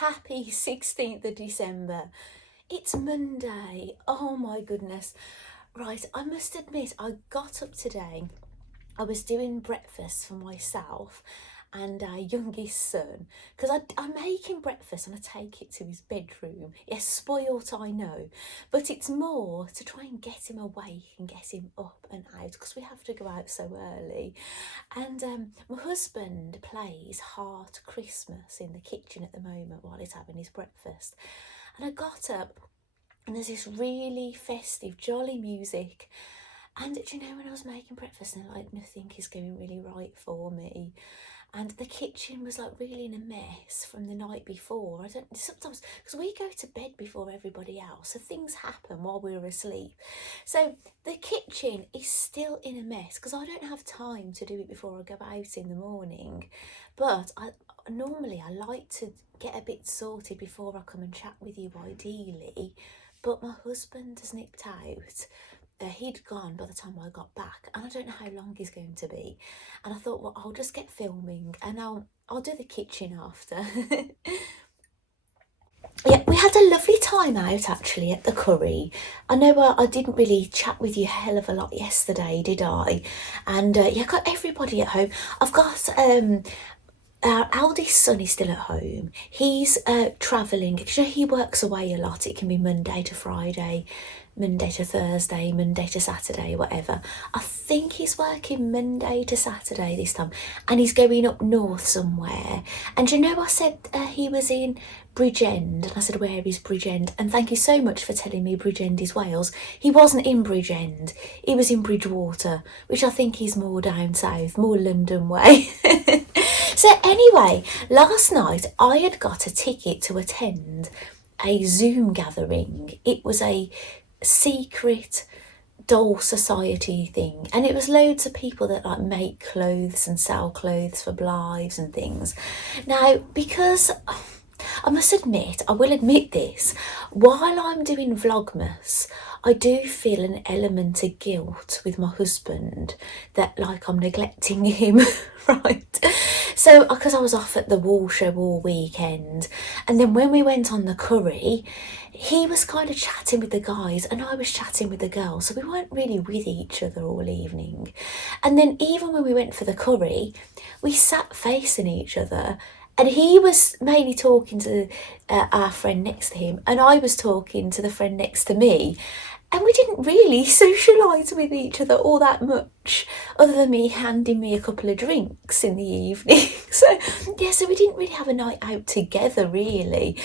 happy 16th of December. It's Monday. Oh my goodness. Right, I must admit, I got up today. I was doing breakfast for myself and our youngest son, because I make him breakfast and I take it to his bedroom. Yes, spoilt, I know, but it's more to try and get him awake and get him up and out, because we have to go out so early. And my husband plays Heart Christmas in the kitchen at the moment while he's having his breakfast. And I got up and there's this really festive, jolly music. And do you know, when I was making breakfast and like nothing is going really right for me, and the kitchen was like really in a mess from the night before. I don't sometimes, because we go to bed before everybody else, so things happen while we're asleep. So the kitchen is still in a mess because I don't have time to do it before I go out in the morning. But I normally I like to get a bit sorted before I come and chat with you, ideally. But my husband has nipped out. He'd gone by the time I got back, and I don't know how long he's going to be. And I thought, well, I'll just get filming and I'll do the kitchen after. Yeah, we had a lovely time out actually at the curry. I know I didn't really chat with you a hell of a lot yesterday, did I? And yeah, I got everybody at home. I've got our eldest son is still at home. He's travelling. You know, he works away a lot. It can be Monday to Friday, Monday to Thursday, Monday to Saturday, whatever. I think he's working Monday to Saturday this time, and he's going up north somewhere. And you know, I said he was in Bridgend, and I said, where is Bridgend? And thank you so much for telling me Bridgend is Wales. He wasn't in Bridgend, he was in Bridgewater, which I think is more down south, more London way. So anyway, last night I had got a ticket to attend a Zoom gathering. It was a secret doll society thing, and it was loads of people that like make clothes and sell clothes for lives and things. Now, because I must admit, I will admit this, while I'm doing Vlogmas, I do feel an element of guilt with my husband that like I'm neglecting him, right? So, because I was off at the wall show all weekend, and then when we went on the curry, he was kind of chatting with the guys and I was chatting with the girls, so we weren't really with each other all evening. And then even when we went for the curry, we sat facing each other, and he was mainly talking to our friend next to him, and I was talking to the friend next to me. And we didn't really socialise with each other all that much, other than me handing me a couple of drinks in the evening. So we didn't really have a night out together, really.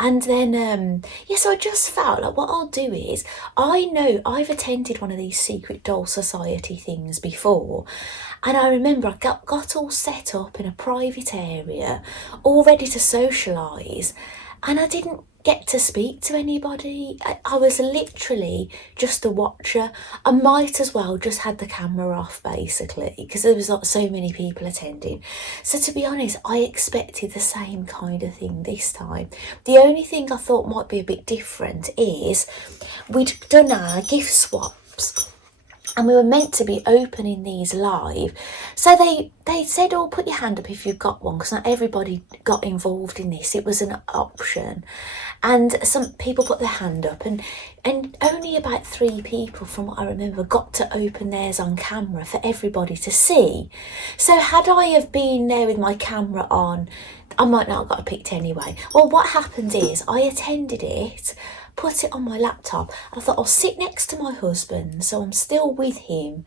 And then, so I just felt like what I'll do is, I know I've attended one of these secret doll society things before. And I remember I got all set up in a private area, all ready to socialise. And I didn't get to speak to anybody. I was literally just a watcher. I might as well just had the camera off, basically, because there was not so many people attending. So to be honest, I expected the same kind of thing this time. The only thing I thought might be a bit different is we'd done our gift swaps, and we were meant to be opening these live. So they said, oh, put your hand up if you've got one, because not everybody got involved in this. It was an option. And some people put their hand up, and only about 3 people, from what I remember, got to open theirs on camera for everybody to see. So had I have been there with my camera on, I might not have got picked anyway. Well, what happened is I attended it, put it on my laptop. I thought I'll sit next to my husband, so I'm still with him.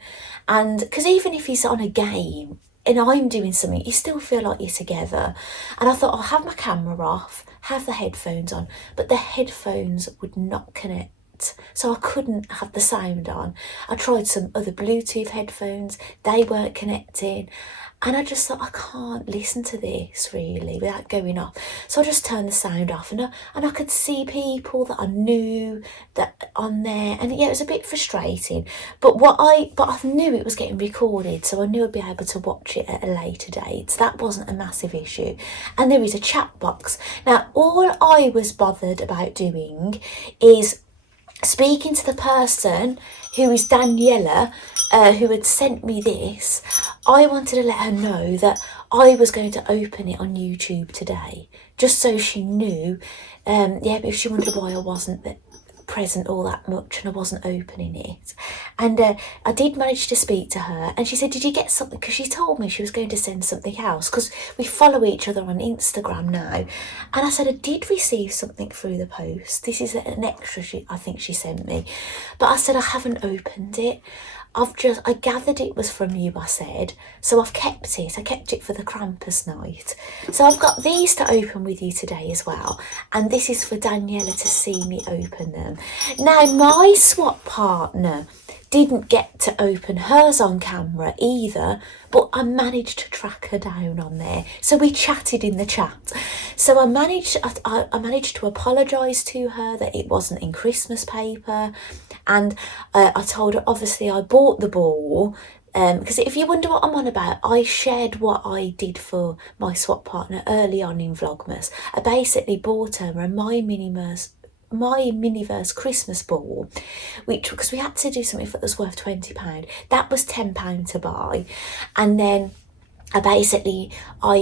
And because even if he's on a game and I'm doing something, you still feel like you're together. And I thought I'll have my camera off, have the headphones on, but the headphones would not connect. So I couldn't have the sound on. I tried some other Bluetooth headphones, they weren't connecting. And I just thought, I can't listen to this really without going off. So I just turned the sound off, and I could see people that I knew that on there. And yeah, it was a bit frustrating. But I knew it was getting recorded, so I knew I'd be able to watch it at a later date. So that wasn't a massive issue. And there is a chat box. Now, all I was bothered about doing is speaking to the person who is Daniela, who had sent me this. I wanted to let her know that I was going to open it on YouTube today, just so she knew. Yeah, but if she wondered why I wasn't present all that much and I wasn't opening it. And I did manage to speak to her, and she said, did you get something? Because she told me she was going to send something else, because we follow each other on Instagram now. And I said, I did receive something through the post. This is an extra I think she sent me. But I said, I haven't opened it. I gathered it was from you, I said, so I've kept it. I kept it for the Krampus night. So I've got these to open with you today as well. And this is for Daniela to see me open them. Now, my swap partner didn't get to open hers on camera either, but I managed to track her down on there. So we chatted in the chat. So I managed to apologise to her that it wasn't in Christmas paper. And I told her, obviously, I bought the ball. Because if you wonder what I'm on about, I shared what I did for my swap partner early on in Vlogmas. I basically bought her a My Miniverse Christmas ball, which, because we had to do something that was worth £20, that was £10 to buy. And then I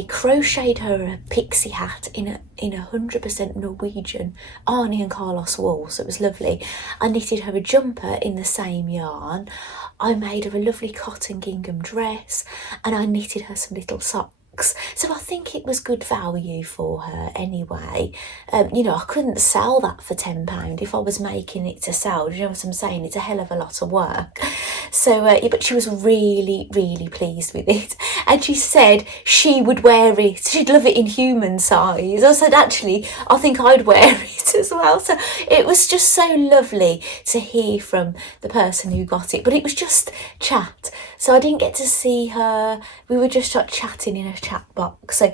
crocheted her a pixie hat in a 100% Norwegian Arnie and Carlos wool, so it was lovely. I knitted her a jumper in the same yarn. I made her a lovely cotton gingham dress, and I knitted her some little socks. So I think it was good value for her anyway. You know, I couldn't sell that for £10 if I was making it to sell. Do you know what I'm saying? It's a hell of a lot of work. So, yeah, but she was really, really pleased with it. And she said she would wear it. She'd love it in human size. I said, actually, I think I'd wear it as well. So it was just so lovely to hear from the person who got it. But it was just chat. So I didn't get to see her. We were just chatting in a chat box. So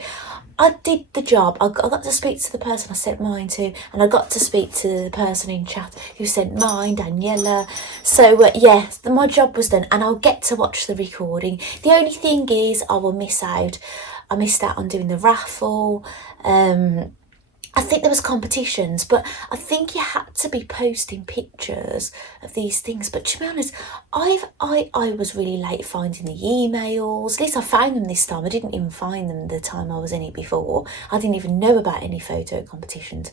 I did the job. I got to speak to the person I sent mine to, and I got to speak to the person in chat who sent mine, Daniela. So yeah, my job was done, and I'll get to watch the recording. The only thing is I will miss out. I missed out on doing the raffle. I think there was competitions, but I think you had to be posting pictures of these things. But to be honest, I was really late finding the emails. At least I found them this time. I didn't even find them the time I was in it before. I didn't even know about any photo competitions.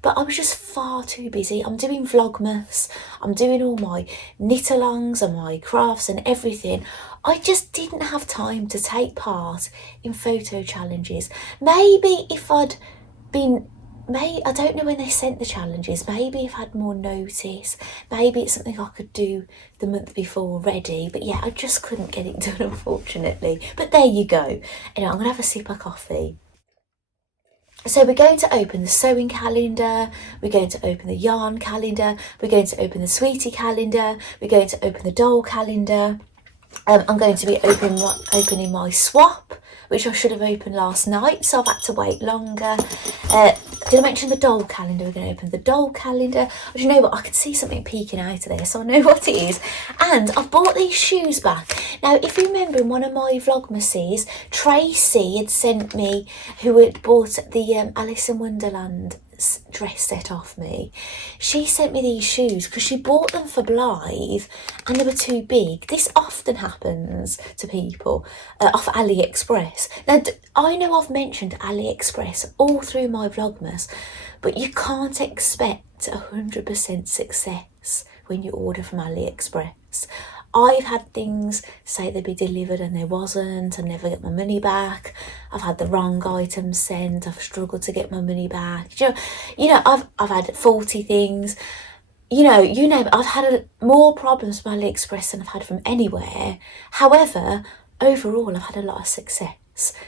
But I was just far too busy. I'm doing Vlogmas. I'm doing all my knit-alongs and my crafts and everything. I just didn't have time to take part in photo challenges. Maybe if I'd been... I don't know when they sent the challenges. Maybe if I had more notice. Maybe it's something I could do the month before already. But yeah, I just couldn't get it done, unfortunately. But there you go. Anyway, I'm going to have a sip of coffee. So we're going to open the sewing calendar, we're going to open the yarn calendar, we're going to open the sweetie calendar, we're going to open the doll calendar. I'm going to be opening my swap, which I should have opened last night, so I've had to wait longer. Did I mention the doll calendar? We're going to open the doll calendar. Do you know what? I can see something peeking out of there, so I know what it is. And I've bought these shoes back. Now, if you remember in one of my Vlogmases, Tracy had sent me, who had bought the Alice in Wonderland dress set off me. She sent me these shoes because she bought them for Blythe and they were too big. This often happens to people off AliExpress. Now, I know I've mentioned AliExpress all through my Vlogmas, but you can't expect 100% success when you order from AliExpress. I've had things say they'd be delivered and they wasn't. I never get my money back. I've had the wrong items sent. I've struggled to get my money back. You know, I've had faulty things. You know, you name it. I've had more problems from AliExpress than I've had from anywhere. However, overall, I've had a lot of success.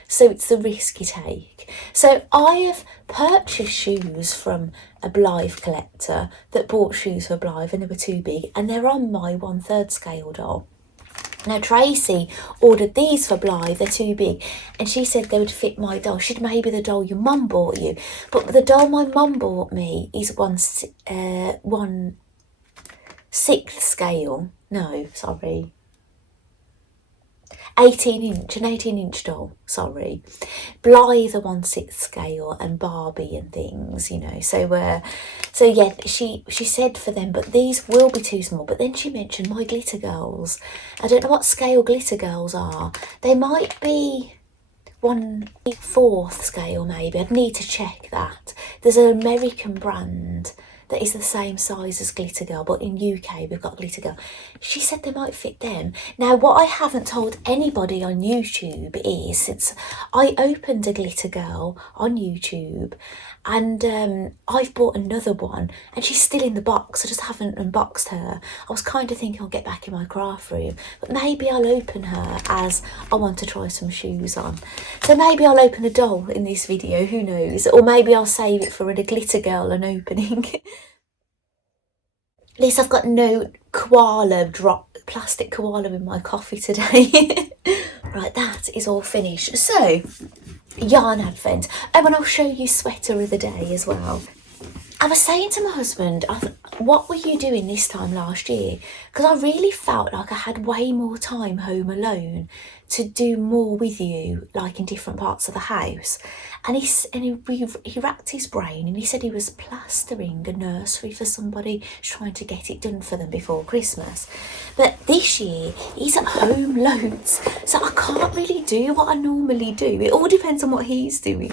So it's the risk you take. So I have purchased shoes from a Blythe collector that bought shoes for Blythe and they were too big, and they're on my 1/3 scale doll. Now Tracy ordered these for Blythe, they're too big, and she said they would fit my doll. She'd maybe the doll your mum bought you, but the doll my mum bought me is 1/6 scale. No, sorry. 18-inch, an 18-inch doll, sorry. Blythe a 1/6 scale, and Barbie and things, you know. So yeah, she said for them, but these will be too small. But then she mentioned my glitter girls. I don't know what scale glitter girls are. They might be 1/4 scale maybe. I'd need to check that. There's an American brand that is the same size as Glitter Girl, but in UK we've got Glitter Girl. She said they might fit them. Now, what I haven't told anybody on YouTube is, since I opened a Glitter Girl on YouTube, and I've bought another one, and she's still in the box. I just haven't unboxed her. I was kind of thinking I'll get back in my craft room, but maybe I'll open her as I want to try some shoes on. So maybe I'll open a doll in this video, who knows? Or maybe I'll save it for a Glitter Girl an opening. At least I've got no plastic koala in my coffee today. Right, that is all finished. So, yarn advent. Oh, and I'll show you sweater of the day as well. I was saying to my husband, what were you doing this time last year? Because I really felt like I had way more time home alone to do more with you, like in different parts of the house. And he racked his brain, and he said he was plastering a nursery for somebody, trying to get it done for them before Christmas. But this year he's at home loads, so I can't really do what I normally do. It all depends on what he's doing.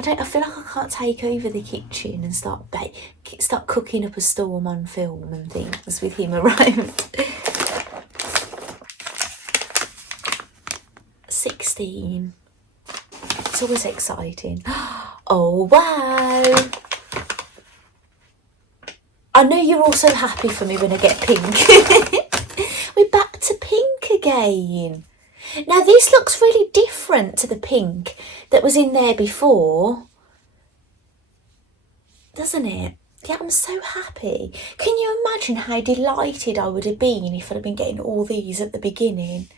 I feel like I can't take over the kitchen and start cooking up a storm on film and things with him around. 16. It's always exciting. Oh, wow. I know you're also happy for me when I get pink. We're back to pink again. Now, this looks really different to the pink that was in there before, doesn't it? Yeah, I'm so happy. Can you imagine how delighted I would have been if I'd have been getting all these at the beginning?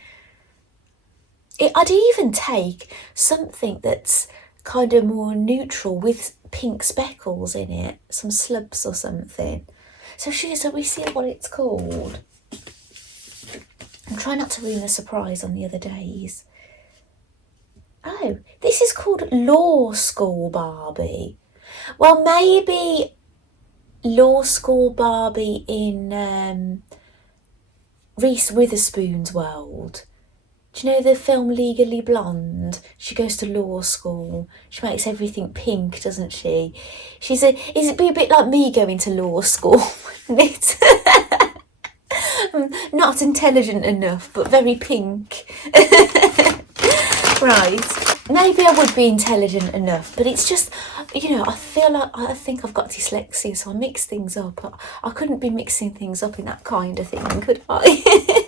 I'd even take something that's kind of more neutral with pink speckles in it, some slubs or something. So shall we see what it's called? I'm trying not to ruin the surprise on the other days. Oh, this is called Law School Barbie. Well, maybe Law School Barbie in Reese Witherspoon's world. Do you know the film Legally Blonde? She goes to law school. She makes everything pink, doesn't she? It'd be a bit like me going to law school, wouldn't it? Not intelligent enough, but very pink. Right. Maybe I would be intelligent enough, but it's just, I think I've got dyslexia, so I mix things up. I couldn't be mixing things up in that kind of thing, could I?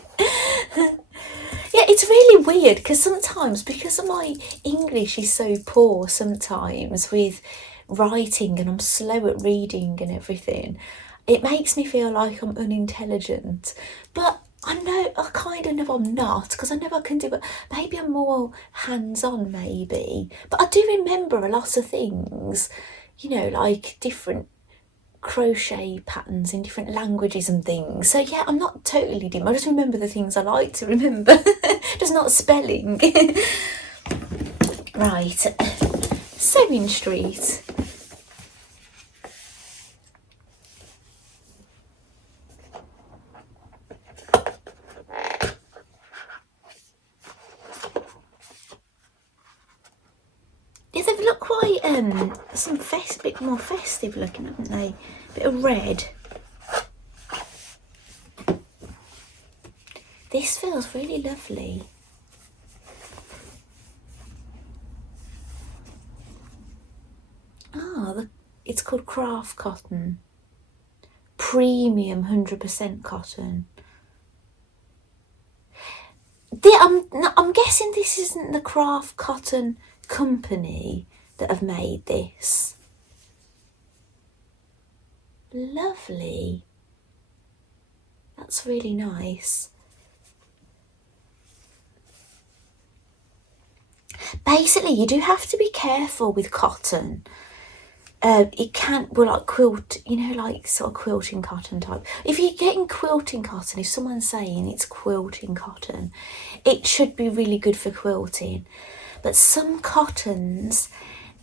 Yeah, it's really weird because sometimes, because of my English is so poor sometimes with writing, and I'm slow at reading and everything, it makes me feel like I'm unintelligent. But I kind of know I'm not, because I know I can do it. Maybe I'm more hands-on, maybe. But I do remember a lot of things, like different crochet patterns in different languages and things. So yeah, I'm not totally dim. I just remember the things I like to remember, just not spelling. Right, Sewing Street. Yeah, they look quite bit more festive looking, haven't they? Bit of red. This feels really lovely. It's called craft cotton. Premium 100% cotton. I'm guessing this isn't the craft cotton company that have made this. Lovely. That's really nice. Basically, you do have to be careful with cotton. It can't, like quilt, like sort of quilting cotton type. If you're getting quilting cotton, if someone's saying it's quilting cotton, it should be really good for quilting. But some cottons,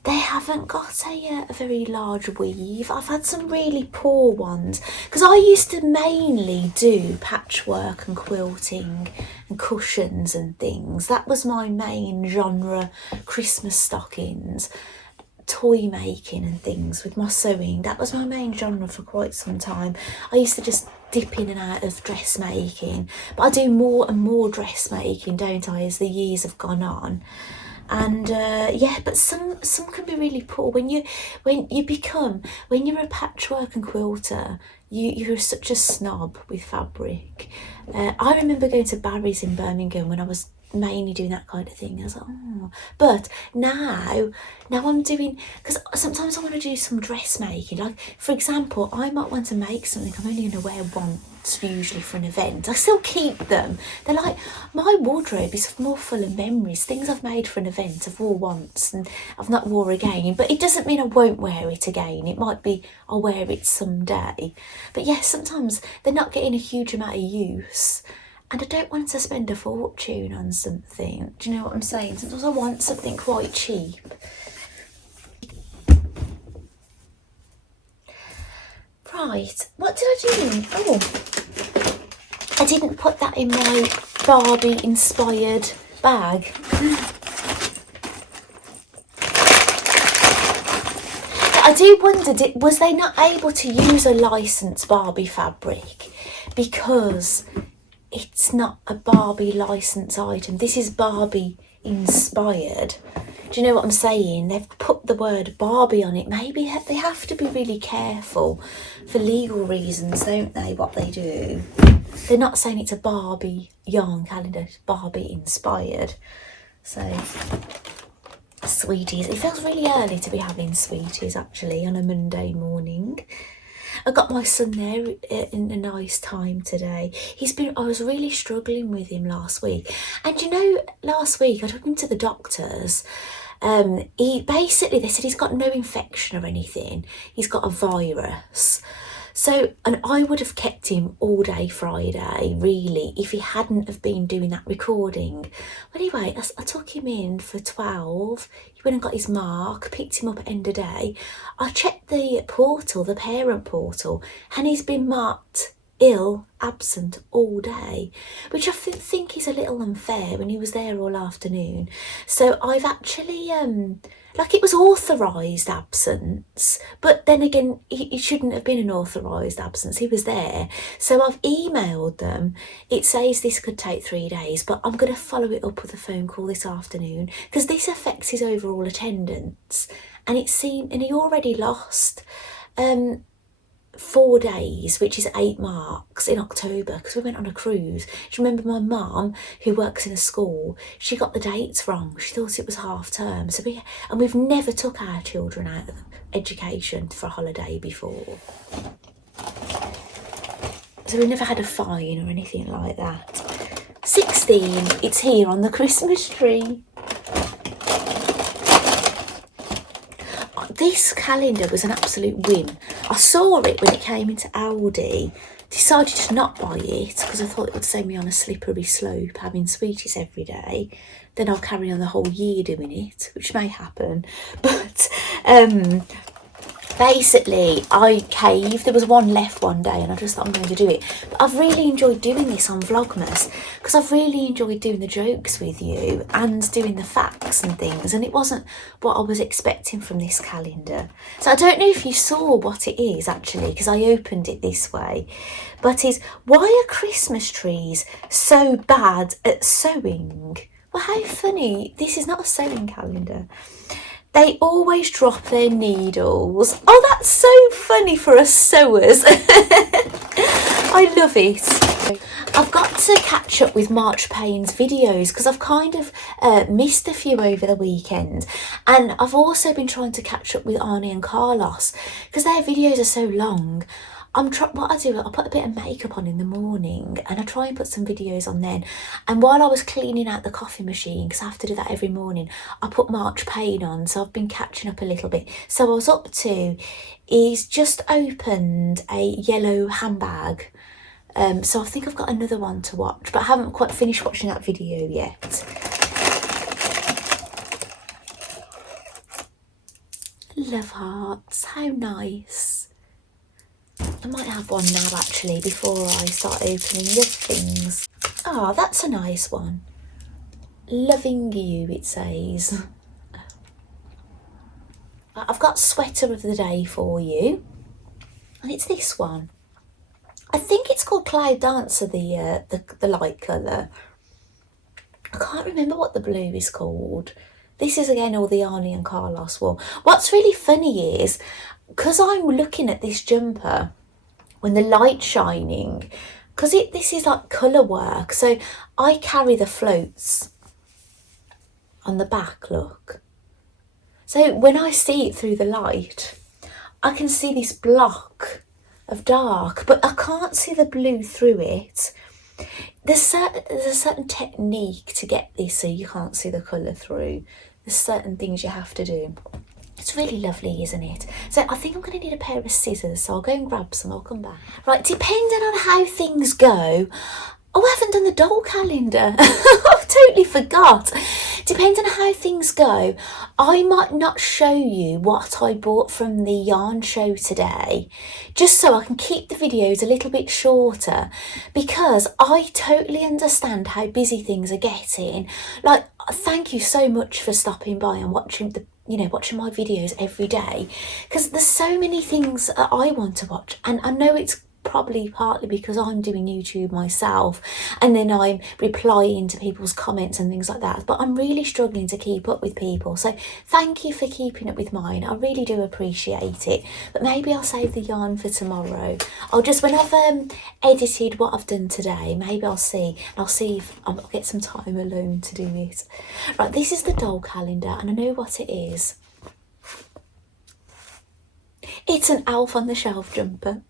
they haven't got a very large weave. I've had some really poor ones because I used to mainly do patchwork and quilting and cushions and things. That was my main genre. Christmas stockings, toy making and things with my sewing. That was my main genre for quite some time. I used to just dip in and out of dressmaking, but I do more and more dressmaking, don't I, as the years have gone on. And yeah, but some can be really poor when you're a patchwork and quilter. You're such a snob with fabric. I remember going to Barry's in Birmingham when I was mainly doing that kind of thing. I was like, oh, but now I'm doing, because sometimes I want to do some dressmaking. Like, for example, I might want to make something I'm only going to wear once, usually for an event. I still keep them. They're like, my wardrobe is more full of memories, things I've made for an event I've wore once and I've not wore again, but it doesn't mean I won't wear it again. It might be I'll wear it someday. But yes, sometimes they're not getting a huge amount of use, and I don't want to spend a fortune on something. Do you know what I'm saying? Sometimes I want something quite cheap. Right, what did I do? Oh, I didn't put that in my Barbie inspired bag. I do wonder, was they not able to use a licensed Barbie fabric because it's not a Barbie licensed item? This is Barbie inspired. Do you know what I'm saying? They've put the word Barbie on it. Maybe they have to be really careful for legal reasons, don't they, what they do? They're not saying it's a Barbie yarn calendar, it's Barbie inspired. So, sweeties. It feels really early to be having sweeties, actually, on a Monday morning. I got my son there in a nice time today. I was really struggling with him last week. And you know, last week I took him to the doctors. They said he's got no infection or anything. He's got a virus. So, and I would have kept him all day Friday, really, if he hadn't have been doing that recording. But anyway, I took him in for 12. He went and got his mark, picked him up at end of day. I checked the portal, the parent portal, and he's been marked ill, absent all day, which I think is a little unfair when he was there all afternoon. So I've actually, it was authorised absence, but then again, it shouldn't have been an authorised absence. He was there. So I've emailed them. It says this could take 3 days, but I'm going to follow it up with a phone call this afternoon because this affects his overall attendance. And he already lost 4 days, which is 8 marks in October, because we went on a cruise. Do you remember my mum, who works in a school, she got the dates wrong. She thought it was half term. And we've never took our children out of education for a holiday before. So we've never had a fine or anything like that. 16, it's here on the Christmas tree. This calendar was an absolute win. I saw it when it came into Aldi, decided to not buy it because I thought it would send me on a slippery slope having sweeties every day. Then I'll carry on the whole year doing it, which may happen. But basically, I caved. There was one left one day and I just thought I'm going to do it. But I've really enjoyed doing this on Vlogmas because I've really enjoyed doing the jokes with you and doing the facts and things. And it wasn't what I was expecting from this calendar. So I don't know if you saw what it is actually, because I opened it this way. But it's, why are Christmas trees so bad at sewing? Well, how funny. This is not a sewing calendar. They always drop their needles. Oh, that's so funny for us sewers. I love it. I've got to catch up with March Payne's videos because I've kind of missed a few over the weekend. And I've also been trying to catch up with Arnie and Carlos because their videos are so long. What I do, I put a bit of makeup on in the morning and I try and put some videos on then. And while I was cleaning out the coffee machine, because I have to do that every morning, I put March Payne on, so I've been catching up a little bit. So I was up to, he's just opened a yellow handbag. So I think I've got another one to watch, but I haven't quite finished watching that video yet. Love hearts, how nice. I might have one now actually before I start opening the things. Ah, that's a nice one. Loving you, it says. I've got sweater of the day for you, and it's this one. I think it's called Cloud Dancer, the light colour. I can't remember what the blue is called. This is again all the Arnie and Carlos wore. What's really funny is, because I'm looking at this jumper when the light's shining, because this is like colour work, so I carry the floats on the back, look. So when I see it through the light, I can see this block of dark, but I can't see the blue through it. There's a certain technique to get this so you can't see the colour through. There's certain things you have to do. It's really lovely, isn't it? So I think I'm going to need a pair of scissors, so I'll go and grab some, I'll come back. Right, depending on how things go, oh, I haven't done the doll calendar. I totally forgot. Depending on how things go, I might not show you what I bought from the yarn show today, just so I can keep the videos a little bit shorter, because I totally understand how busy things are getting. Like, thank you so much for stopping by and watching watching my videos every day, because there's so many things that I want to watch, and I know it's probably partly because I'm doing YouTube myself and then I'm replying to people's comments and things like that, but I'm really struggling to keep up with people, so thank you for keeping up with mine. I really do appreciate it, but maybe I'll save the yarn for tomorrow. I'll just, when I've edited what I've done today, maybe I'll see if I'll get some time alone to do it. Right, this is the doll calendar, and I know what it is. It's an Elf on the Shelf jumper.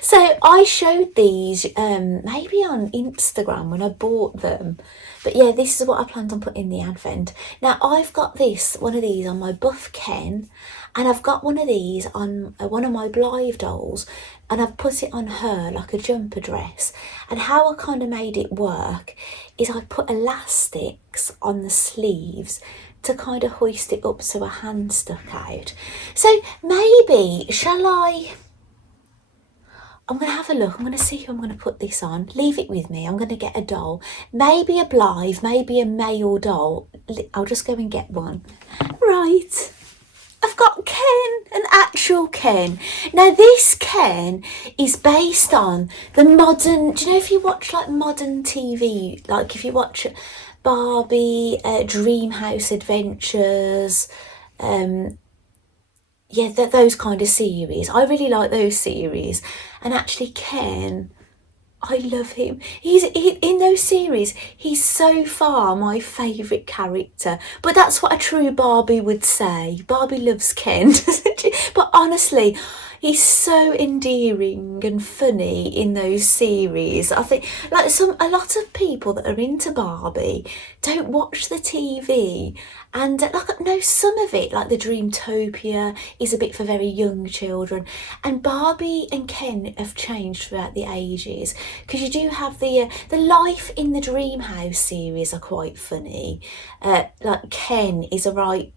So I showed these maybe on Instagram when I bought them, but yeah, this is what I planned on putting in the advent. Now I've got one of these on my Buff Ken, and I've got one of these on one of my Blythe dolls, and I've put it on her like a jumper dress. And how I kind of made it work is I put elastics on the sleeves to kind of hoist it up so her hand stuck out. So maybe, I'm going to have a look. I'm going to see who I'm going to put this on. Leave it with me. I'm going to get a doll. Maybe a Blythe, maybe a male doll. I'll just go and get one. Right. I've got Ken, an actual Ken. Now this Ken is based on the modern, do you know if you watch like modern TV, like if you watch Barbie, Dreamhouse Adventures, yeah, those kind of series. I really like those series. And actually Ken, I love him. In those series, he's so far my favourite character. But that's what a true Barbie would say. Barbie loves Ken, doesn't she? But honestly, he's so endearing and funny in those series. I think like a lot of people that are into Barbie don't watch the TV, and like no, some of it, like the Dreamtopia, is a bit for very young children, and Barbie and Ken have changed throughout the ages, because you do have the life in the Dreamhouse series are quite funny. Like Ken is a right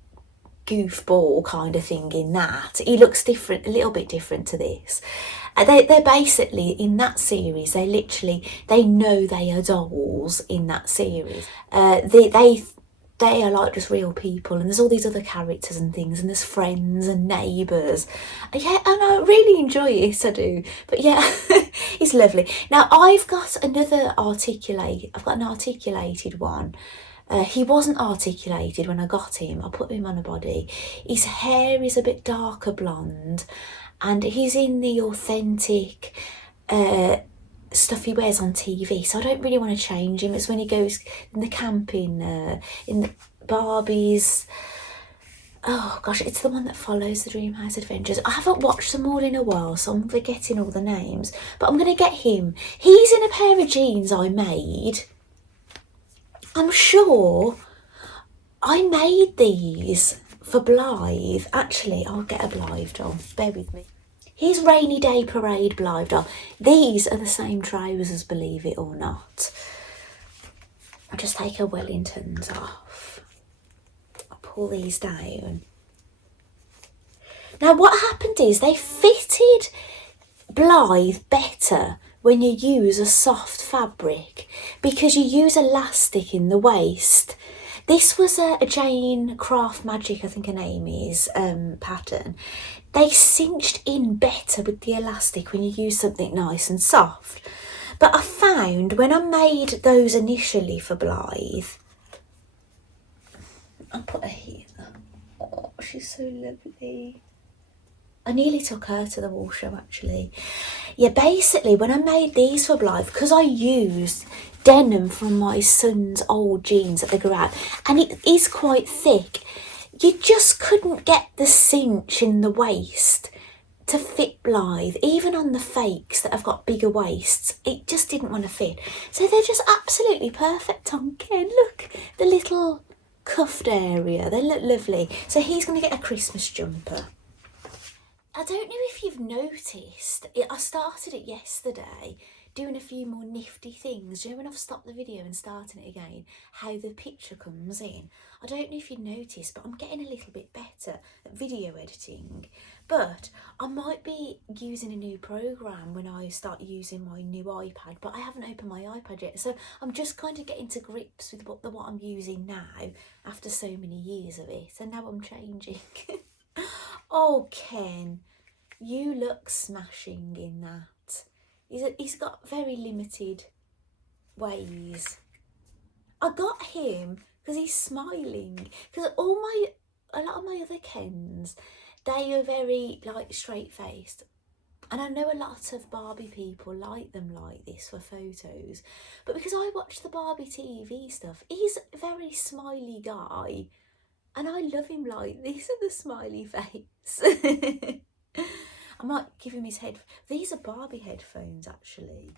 goofball kind of thing in that. He looks different, a little bit different to this. They're basically, in that series, they know they are dolls in that series. They are like just real people, and there's all these other characters and things, and there's friends and neighbours. Yeah, and I really enjoy it, I do. But yeah, it's lovely. Now I've got an articulated one. He wasn't articulated when I got him. I put him on a body. His hair is a bit darker blonde, and he's in the authentic stuff he wears on TV, so I don't really want to change him. It's when he goes in the camping, in the Barbies. Oh gosh, it's the one that follows the Dreamhouse Adventures. I haven't watched them all in a while, so I'm forgetting all the names, but I'm going to get him. He's in a pair of jeans I made. I'm sure I made these for Blythe. Actually, I'll get a Blythe doll. Bear with me. Here's Rainy Day Parade Blythe doll. These are the same trousers, believe it or not. I'll just take her Wellingtons off. I'll pull these down. Now what happened is they fitted Blythe better when you use a soft fabric because you use elastic in the waist. This was a Jane Craft Magic, I think her name is, pattern. They cinched in better with the elastic when you use something nice and soft. But I found when I made those initially for Blythe, I'll put her here. Oh, she's so lovely. I nearly took her to the wall show actually. Yeah, basically when I made these for Blythe, because I used denim from my son's old jeans that they grew out, and it is quite thick, you just couldn't get the cinch in the waist to fit Blythe. Even on the fakes that have got bigger waists, it just didn't want to fit. So they're just absolutely perfect on Ken. Look, the little cuffed area, they look lovely. So he's going to get a Christmas jumper. I don't know if you've noticed, I started it yesterday, doing a few more nifty things. You know when I've stopped the video and starting it again, how the picture comes in? I don't know if you noticed, but I'm getting a little bit better at video editing. But I might be using a new program when I start using my new iPad, but I haven't opened my iPad yet. So I'm just kind of getting to grips with what I'm using now after so many years of it. And now I'm changing. Oh, Ken, you look smashing in that. He's got very limited ways. I got him because he's smiling. Because a lot of my other Kens, they are very like straight faced. And I know a lot of Barbie people like them like this for photos. But because I watch the Barbie TV stuff, he's a very smiley guy. And I love him like this with a smiley face. I might give him his head. These are Barbie headphones, actually.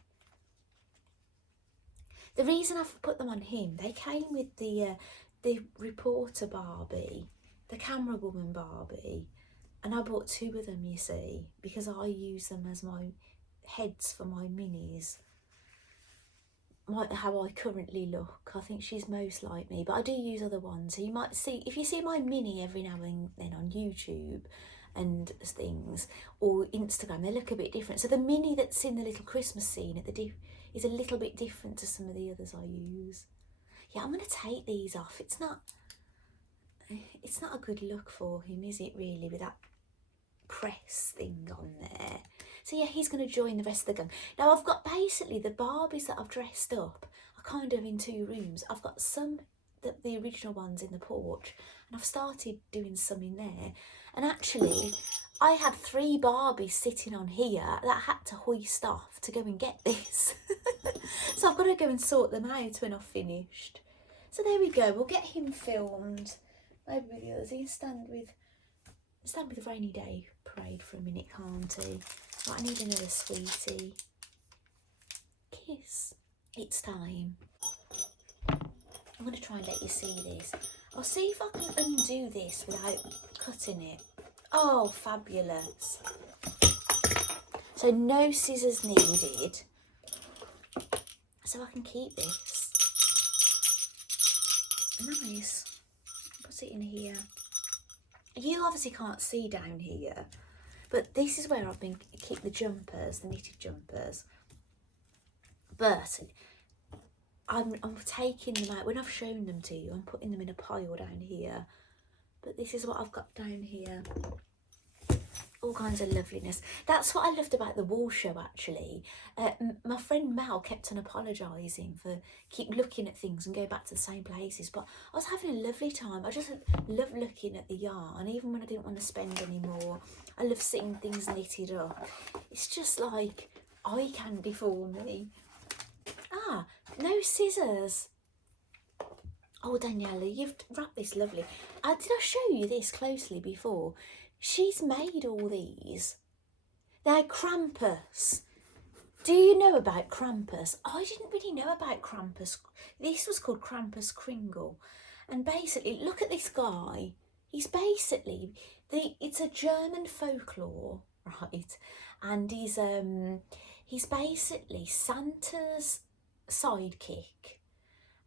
The reason I've put them on him, they came with the reporter Barbie, the camera woman Barbie, and I bought two of them, you see, because I use them as my heads for my minis. How I currently look, I think she's most like me, but I do use other ones. So you might see, if you see my mini every now and then on YouTube and things, or Instagram, they look a bit different. So the mini that's in the little Christmas scene is a little bit different to some of the others I use. Yeah, I'm going to take these off. It's not a good look for him, is it really, with that press thing on there? So yeah, he's going to join the rest of the gang. Now I've got basically the Barbies that I've dressed up are kind of in two rooms. I've got some, the original ones in the porch, and I've started doing some in there. And actually, I had 3 Barbies sitting on here that I had to hoist off to go and get this. So I've got to go and sort them out when I've finished. So there we go, we'll get him filmed. Maybe with the others. He can stand with Rainy Day Parade for a minute, can't he? Right, I need another sweetie. Kiss. It's time. I'm going to try and let you see this. I'll see if I can undo this without cutting it. Oh, fabulous. So no scissors needed. So I can keep this. Nice. Put it in here. You obviously can't see down here, but this is where I've been keep the jumpers, the knitted jumpers. But I'm taking them out. When I've shown them to you, I'm putting them in a pile down here. But this is what I've got down here. All kinds of loveliness. That's what I loved about the wall show, actually. My friend Mel kept on apologising for keep looking at things and go back to the same places, but I was having a lovely time. I just love looking at the yarn, even when I didn't want to spend any more. I love seeing things knitted up. It's just like eye candy for me. Ah, no scissors. Oh, Daniela, you've wrapped this lovely. Did I show you this closely before? She's made all these. They're Krampus. Do you know about Krampus? I didn't really know about Krampus. This was called Krampus Kringle. And basically, look at this guy. He's basically, it's a German folklore, right? And he's basically Santa's sidekick.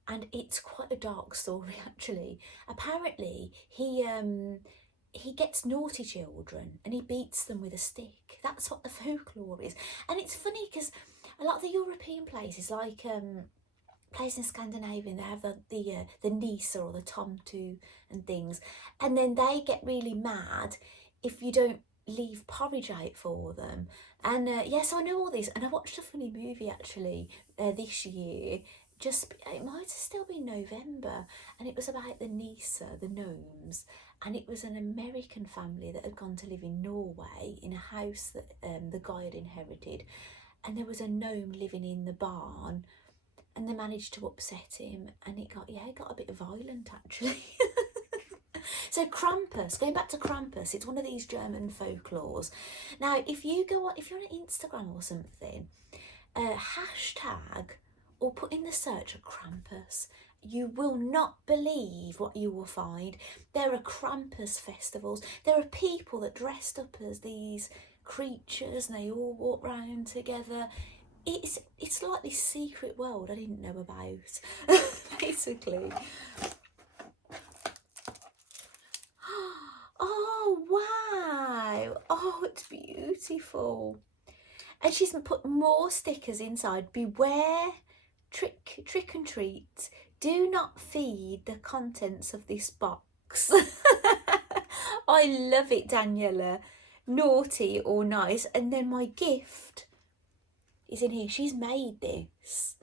And it's quite a dark story, actually. Apparently, he gets naughty children and he beats them with a stick. That's what the folklore is. And it's funny because a lot of the European places, like places in Scandinavia, they have the Nisa or the Tomtu and things, and then they get really mad if you don't leave porridge out for them. And yes, I know all this, and I watched a funny movie actually this year. Just it might have still been November, and it was about the Nisa, the gnomes, and it was an American family that had gone to live in Norway in a house that the guy had inherited, and there was a gnome living in the barn, and they managed to upset him, and it got a bit violent actually. So Krampus, going back to Krampus, it's one of these German folklores. Now, if you're on Instagram or something, hashtag or put in the search of Krampus, you will not believe what you will find. There are Krampus festivals. There are people that dressed up as these creatures and they all walk round together. It's like this secret world I didn't know about, basically. Oh, wow. Oh, it's beautiful. And she's put more stickers inside. Beware, trick and treat. Do not feed the contents of this box. I love it, Daniela. Naughty or nice. And then my gift is in here. She's made this.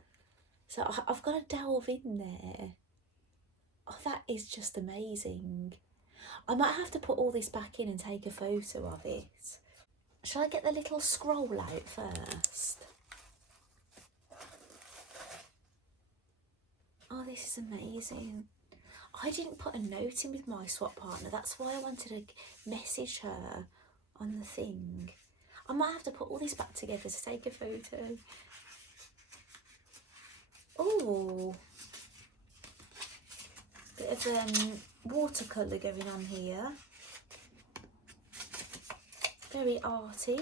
So I've got to delve in there. Oh, that is just amazing. I might have to put all this back in and take a photo of it. Shall I get the little scroll out first? Oh, this is amazing. I didn't put a note in with my swap partner. That's why I wanted to message her on the thing. I might have to put all this back together to take a photo. Oh, bit of watercolour going on here. Very arty.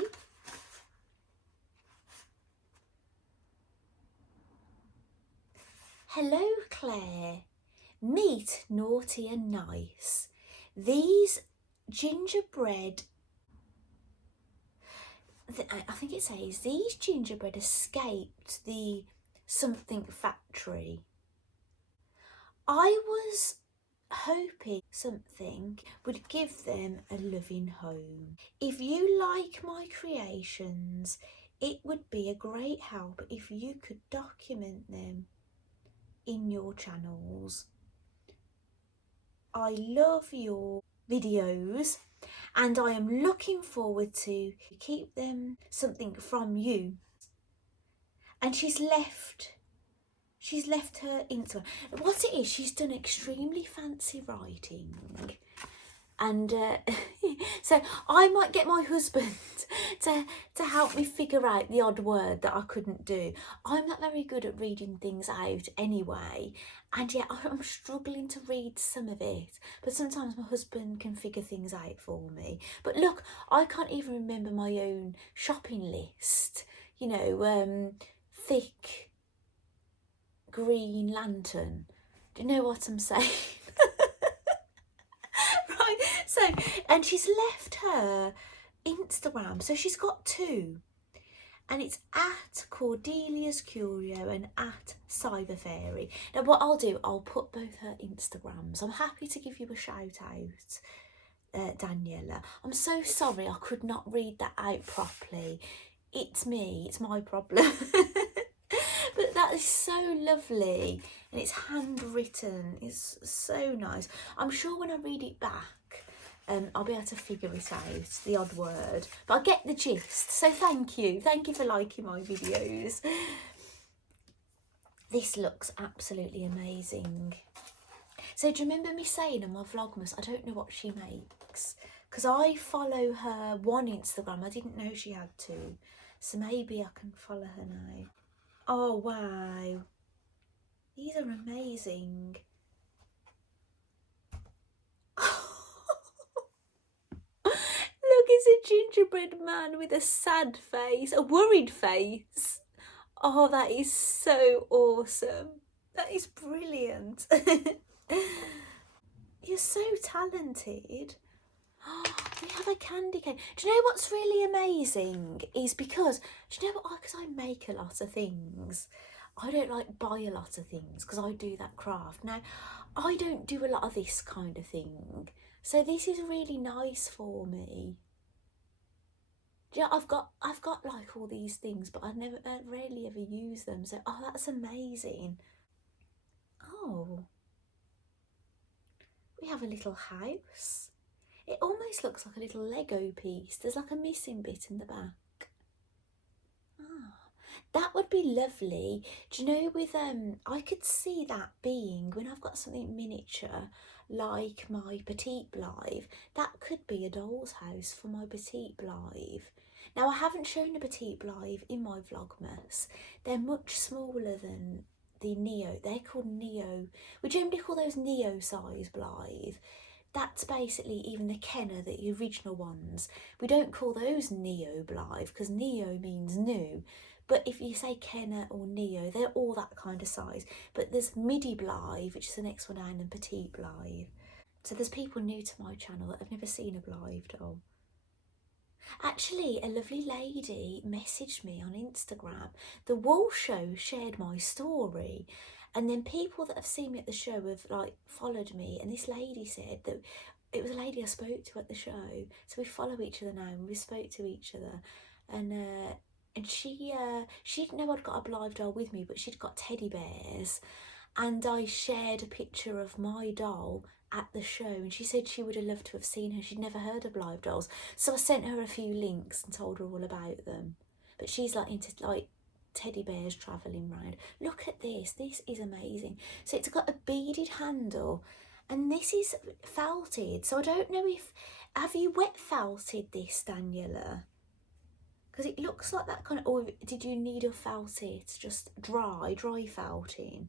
Hello, Claire. Meet naughty and nice. These gingerbread, I think it says, these gingerbread escaped the something factory. I was hoping something would give them a loving home. If you like my creations, it would be a great help if you could document them in your channels. I love your videos and I am looking forward to keep them something from you. And she's left her Instagram. What it is, she's done extremely fancy writing, and so I might get my husband to help me figure out the odd word that I couldn't do. I'm not very good at reading things out anyway, and yet I'm struggling to read some of it, but sometimes my husband can figure things out for me. But look, I can't even remember my own shopping list, you know, thick green lantern. Do you know what I'm saying? Right, so, and she's left her Instagram, so she's got two, and it's at Cordelia's Curio and at Cyber Fairy. Now what I'll do, I'll put both her Instagrams. I'm happy to give you a shout out, Daniela. I'm so sorry I could not read that out properly. It's me, it's my problem. But that is so lovely, and it's handwritten. It's so nice. I'm sure when I read it back, I'll be able to figure it out, the odd word. But I get the gist, so thank you. Thank you for liking my videos. This looks absolutely amazing. So do you remember me saying on my Vlogmas, I don't know what she makes? Because I follow her one Instagram. I didn't know she had two. So maybe I can follow her now. Oh, wow. These are amazing. Look, it's a gingerbread man with a sad face, a worried face. Oh, that is so awesome. That is brilliant. You're so talented. We have a candy cane. Do you know what's really amazing is because, do you know what, because I make a lot of things. I don't like buy a lot of things because I do that craft. Now, I don't do a lot of this kind of thing. So this is really nice for me. Yeah, I've got like all these things, but I rarely ever use them. So, oh, that's amazing. Oh, we have a little house. It almost looks like a little Lego piece. There's like a missing bit in the back. Ah, that would be lovely. Do you know, with I could see that being when I've got something miniature like my petite live. That could be a doll's house for my petite live. Now, I haven't shown a petite live in my Vlogmas. They're much smaller than the Neo. They're called Neo. We generally call those Neo size Blythe. That's basically even the Kenner, the original ones. We don't call those Neo Blythe because Neo means new. But if you say Kenner or Neo, they're all that kind of size. But there's Midi Blythe, which is the next one down, and Petite Blythe. So there's people new to my channel that have never seen a Blythe doll. Actually, a lovely lady messaged me on Instagram. The Wool Show shared my story, and then people that have seen me at the show have like followed me, and this lady said that it was a lady I spoke to at the show. So we follow each other now, and we spoke to each other, and she didn't know I'd got a Blythe doll with me, but she'd got teddy bears, and I shared a picture of my doll at the show, and she said she would have loved to have seen her. She'd never heard of Blythe dolls, so I sent her a few links and told her all about them. But she's like into like teddy bears travelling round. Look at this is amazing. So it's got a beaded handle, and this is felted, so I don't know if, have you wet felted this, Daniela? Because it looks like that kind of, or did you needle felt it, just dry felting?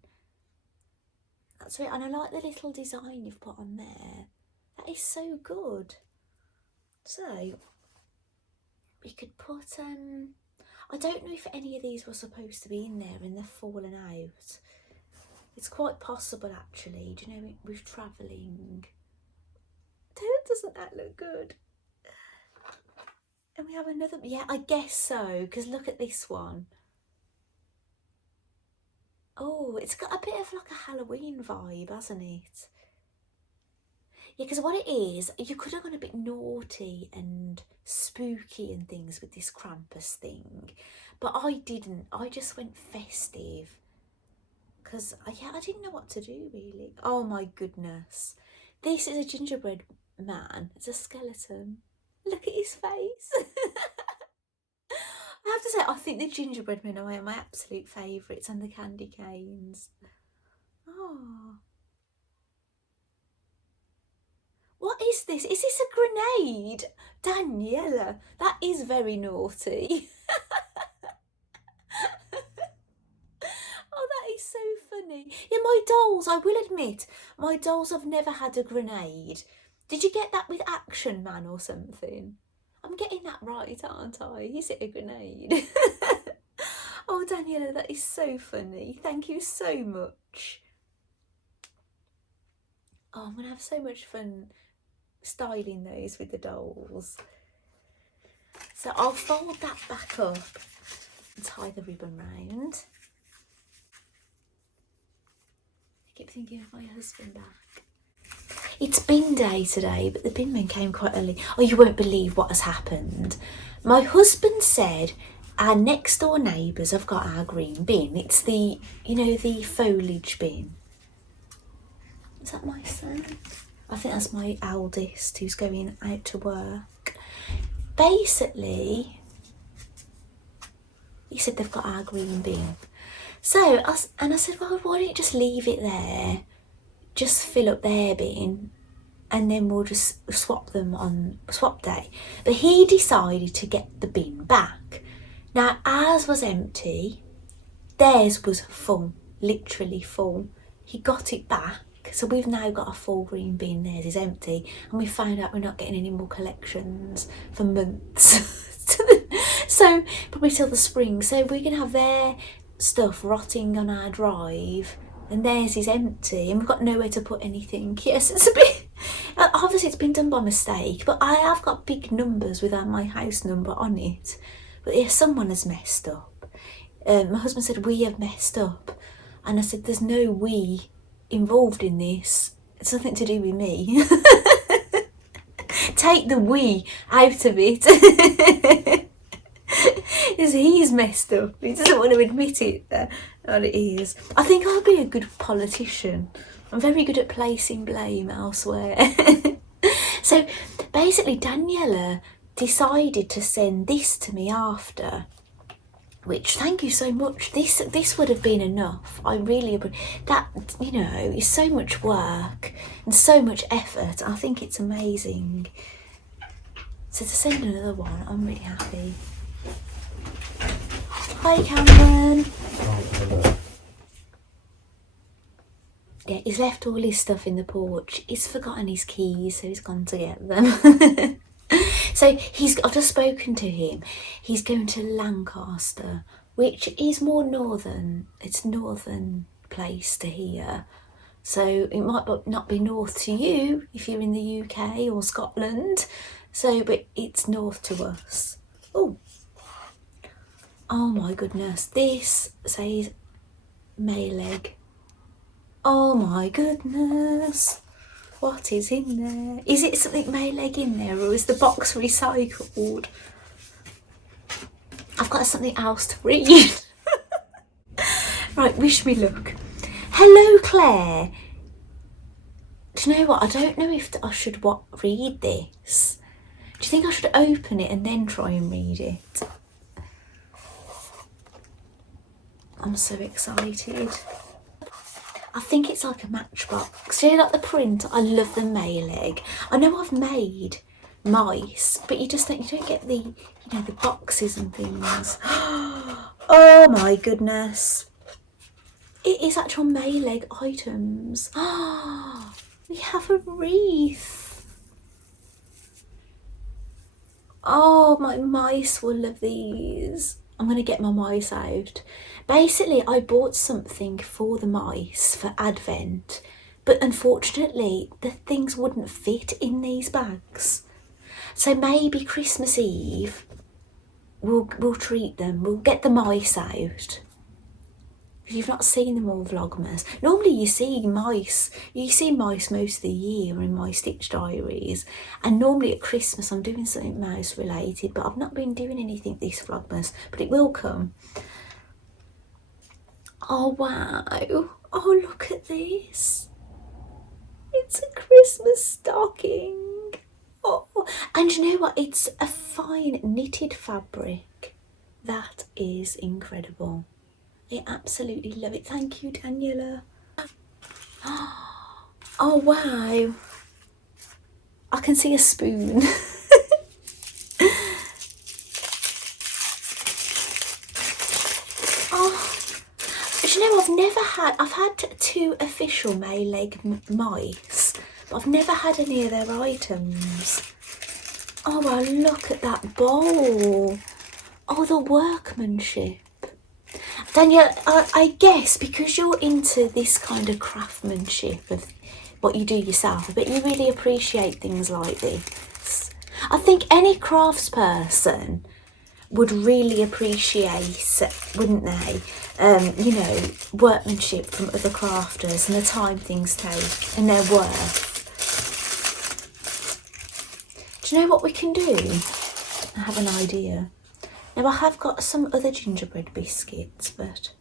That's right, and I like the little design you've put on there. That is so good. So we could put I don't know if any of these were supposed to be in there and they've fallen out. It's quite possible actually. Do you know, with travelling. Doesn't that look good? And we have another, yeah, I guess so, because look at this one. Oh, it's got a bit of like a Halloween vibe, hasn't it? Yeah, because what it is, you could have gone a bit naughty and spooky and things with this Krampus thing, but I didn't. I just went festive because, yeah, I didn't know what to do really. Oh my goodness. This is a gingerbread man. It's a skeleton. Look at his face. I have to say, I think the gingerbread men are my absolute favourites, and the candy canes. Oh. What is this? Is this a grenade? Daniela, that is very naughty. Oh, that is so funny. Yeah, my dolls, I will admit, my dolls have never had a grenade. Did you get that with Action Man or something? I'm getting that right, aren't I? Is it a grenade? Oh, Daniela, that is so funny. Thank you so much. Oh, I'm going to have so much fun styling those with the dolls. So I'll fold that back up and tie the ribbon round. I keep thinking of my husband back. It's bin day today, but the bin men came quite early. Oh, you won't believe what has happened. My husband said our next door neighbours have got our green bin. It's the, you know, the foliage bin. Is that my son? I think that's my eldest who's going out to work. Basically, he said they've got our green bin. So, I said, well, why don't you just leave it there? Just fill up their bin, and then we'll just swap them on swap day. But he decided to get the bin back. Now, ours was empty, theirs was full, literally full. He got it back, so we've now got a full green bin, theirs is empty, and we found out we're not getting any more collections for months. So, probably till the spring. So we're going to have their stuff rotting on our drive, and theirs is empty, and we've got nowhere to put anything. Yes, it's a bit, I obviously it's been done by mistake, but I have got big numbers without my house number on it. But yeah, someone has messed up. My husband said, we have messed up. And I said, there's no we involved in this. It's nothing to do with me. Take the we out of it. Because he's messed up. He doesn't want to admit it that it is. I think I'll be a good politician. I'm very good at placing blame elsewhere. So basically Daniela decided to send this to me after, which, thank you so much. This would have been enough. I really, that, you know, is so much work and so much effort. I think it's amazing. So to send another one, I'm really happy. Hi Cameron. Yeah, he's left all his stuff in the porch. He's forgotten his keys, so he's gone to get them. So I've just spoken to him. He's going to Lancaster, which is more northern. It's northern place to here. So it might not be north to you if you're in the UK or Scotland. So, but it's north to us. Oh my goodness. This says Mayleg. Oh my goodness. What is in there? Is it something Mayleg in there, or is the box recycled? I've got something else to read. Right, wish me luck. Hello Claire. Do you know what? I don't know if I should read this. Do you think I should open it and then try and read it? I'm so excited. I think it's like a matchbox. Do you like the print? I love the Mayleg. I know I've made mice, but you don't get the, the boxes and things. Oh my goodness. It is actual Mayleg items. We have a wreath. Oh, my mice will love these. I'm going to get my mice out. Basically, I bought something for the mice for Advent, but unfortunately, the things wouldn't fit in these bags. So maybe Christmas Eve, we'll treat them. We'll get the mice out. You've not seen them all Vlogmas. Normally you see mice most of the year in my Stitch diaries, and normally at Christmas I'm doing something mouse related, but I've not been doing anything this Vlogmas, but it will come. Oh wow, oh look at this. It's a Christmas stocking. Oh, and you know what, it's a fine knitted fabric. That is incredible. I absolutely love it. Thank you, Daniela. Oh, wow. I can see a spoon. Oh, do you know, I've had 2 official Mayleg mice, but I've never had any of their items. Oh, wow, look at that bowl. Oh, the workmanship. Danielle, I guess because you're into this kind of craftsmanship of what you do yourself, but you really appreciate things like this. I think any craftsperson would really appreciate, wouldn't they, workmanship from other crafters and the time things take and their worth. Do you know what we can do? I have an idea. Now I have got some other gingerbread biscuits, but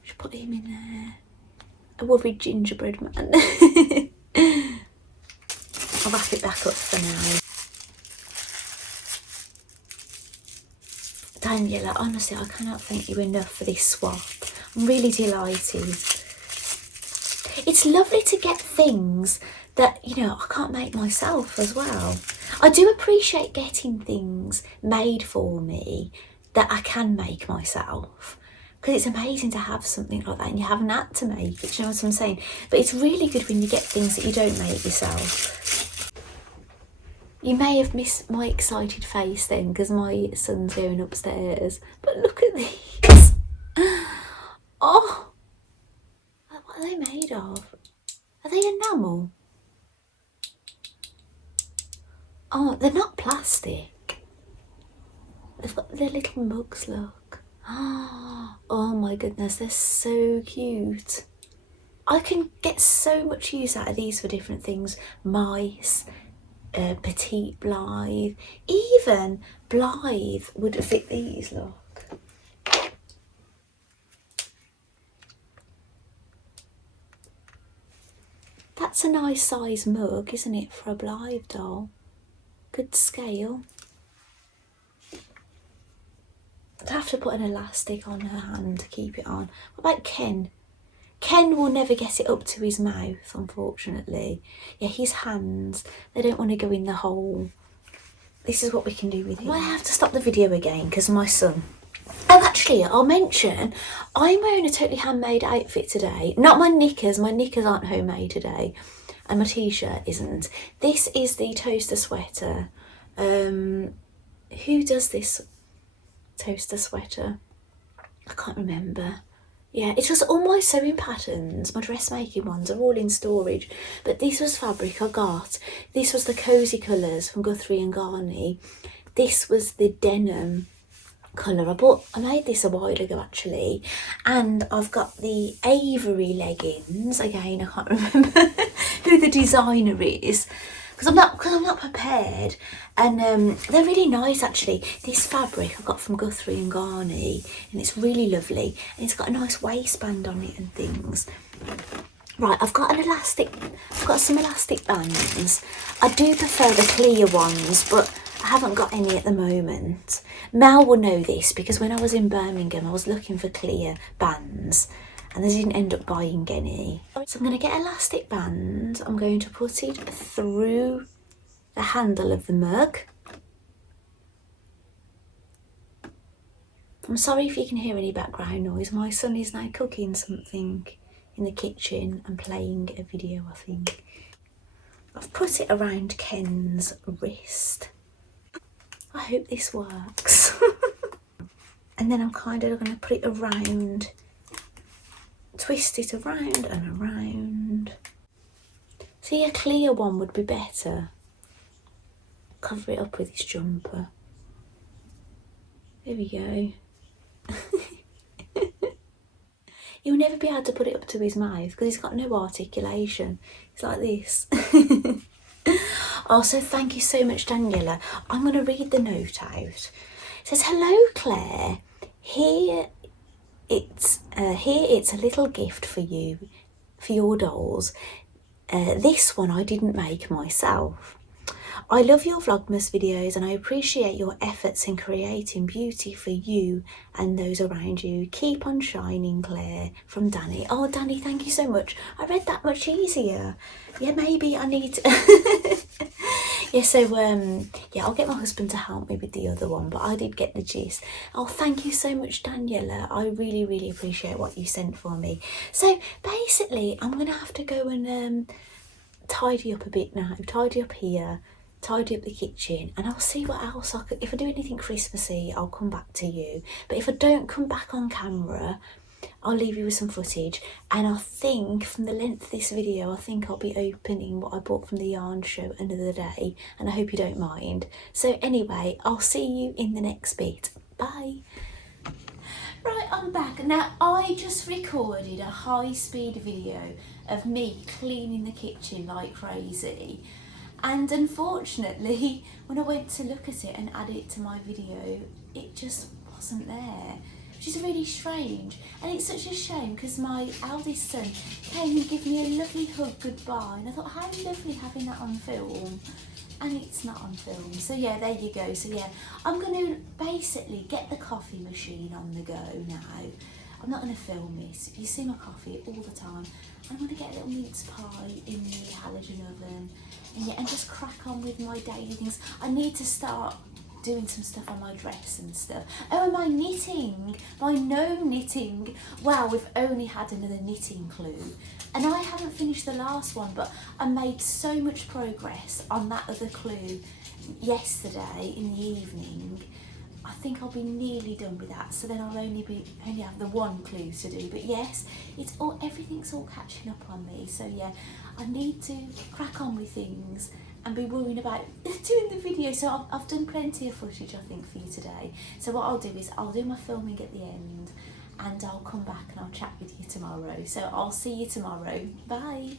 I should put him in there. A worried gingerbread man. I'll wrap it back up for now. Daniela, honestly, I cannot thank you enough for this swap. I'm really delighted. It's lovely to get things that, I can't make myself as well. I do appreciate getting things made for me that I can make myself, because it's amazing to have something like that and you haven't had to make it, do you know what I'm saying? But it's really good when you get things that you don't make yourself. You may have missed my excited face then because my son's going upstairs, but look at these. Oh, what are they made of? Are they enamel? Oh, they're not plastic. They've got their little mugs, look. Oh my goodness, they're so cute. I can get so much use out of these for different things. Mice, petite Blythe, even Blythe would fit these, look. That's a nice size mug, isn't it, for a Blythe doll? Good scale. I'd have to put an elastic on her hand to keep it on. What about Ken? Ken will never get it up to his mouth, unfortunately. Yeah, his hands, they don't want to go in the hole. This is what we can do with him. I have to stop the video again because my son... Oh, actually, I'll mention, I'm wearing a totally handmade outfit today. Not my knickers aren't homemade today. And my t-shirt isn't. This is the toaster sweater. Who does this toaster sweater? I can't remember. Yeah, it's just all my sewing patterns, my dressmaking ones are all in storage. But this was fabric I got. This was the Cozy Colours from Guthrie and Garney. This was the denim colour. I made this a while ago actually. And I've got the Avery leggings. Again, I can't remember who the designer is. Because I'm not prepared, and they're really nice actually. This fabric I got from Guthrie and Garney, and it's really lovely, and it's got a nice waistband on it and things. Right, I've got some elastic bands. I do prefer the clear ones, but I haven't got any at the moment. Mel will know this because when I was in Birmingham, I was looking for clear bands. And I didn't end up buying any. So I'm going to get elastic bands. I'm going to put it through the handle of the mug. I'm sorry if you can hear any background noise. My son is now cooking something in the kitchen and playing a video, I think. I've put it around Ken's wrist. I hope this works. And then I'm kind of going to put it around, twist it around and around. See, a clear one would be better. Cover it up with his jumper. There we go. He'll never be able to put it up to his mouth because he's got no articulation. It's like this. Also, thank you so much, Daniela. I'm going to read the note out. It says, "Hello, Claire. Here it's a little gift for you, for your dolls. This one I didn't make myself. I love your Vlogmas videos and I appreciate your efforts in creating beauty for you and those around you. Keep on shining, Claire." From Danny. Oh, Danny, thank you so much. I read that much easier. Yeah, maybe I need to... Yeah, so, yeah, I'll get my husband to help me with the other one, but I did get the gist. Oh, thank you so much, Daniela. I really, really appreciate what you sent for me. So, basically, I'm going to have to go and tidy up a bit now. Tidy up here, tidy up the kitchen, and I'll see what else I could... If I do anything Christmassy, I'll come back to you. But if I don't come back on camera, I'll leave you with some footage. And I think from the length of this video, I think I'll be opening what I bought from the yarn show another day, and I hope you don't mind. So anyway, I'll see you in the next bit. Bye. Right, I'm back. Now, I just recorded a high-speed video of me cleaning the kitchen like crazy. And unfortunately, when I went to look at it and add it to my video, it just wasn't there. Which is really strange, and it's such a shame because my eldest son came and gave me a lovely hug goodbye, and I thought, how lovely having that on film, and it's not on film. So yeah, there you go. So yeah, I'm going to basically get the coffee machine on the go now. I'm not going to film this. You see my coffee all the time. I'm going to get a little mince pie in the halogen oven, and yeah, and just crack on with my daily things. I need to start doing some stuff on my dress and stuff. Oh, and my knitting, my gnome knitting. Wow, we've only had another knitting clue, and I haven't finished the last one, but I made so much progress on that other clue yesterday in the evening. I think I'll be nearly done with that, so then I'll only have the one clue to do. But yes, it's all, everything's all catching up on me. So yeah, I need to crack on with things and be worrying about doing the video. So I've done plenty of footage, I think, for you today. So what I'll do is I'll do my filming at the end and I'll come back and I'll chat with you tomorrow. So I'll see you tomorrow. Bye.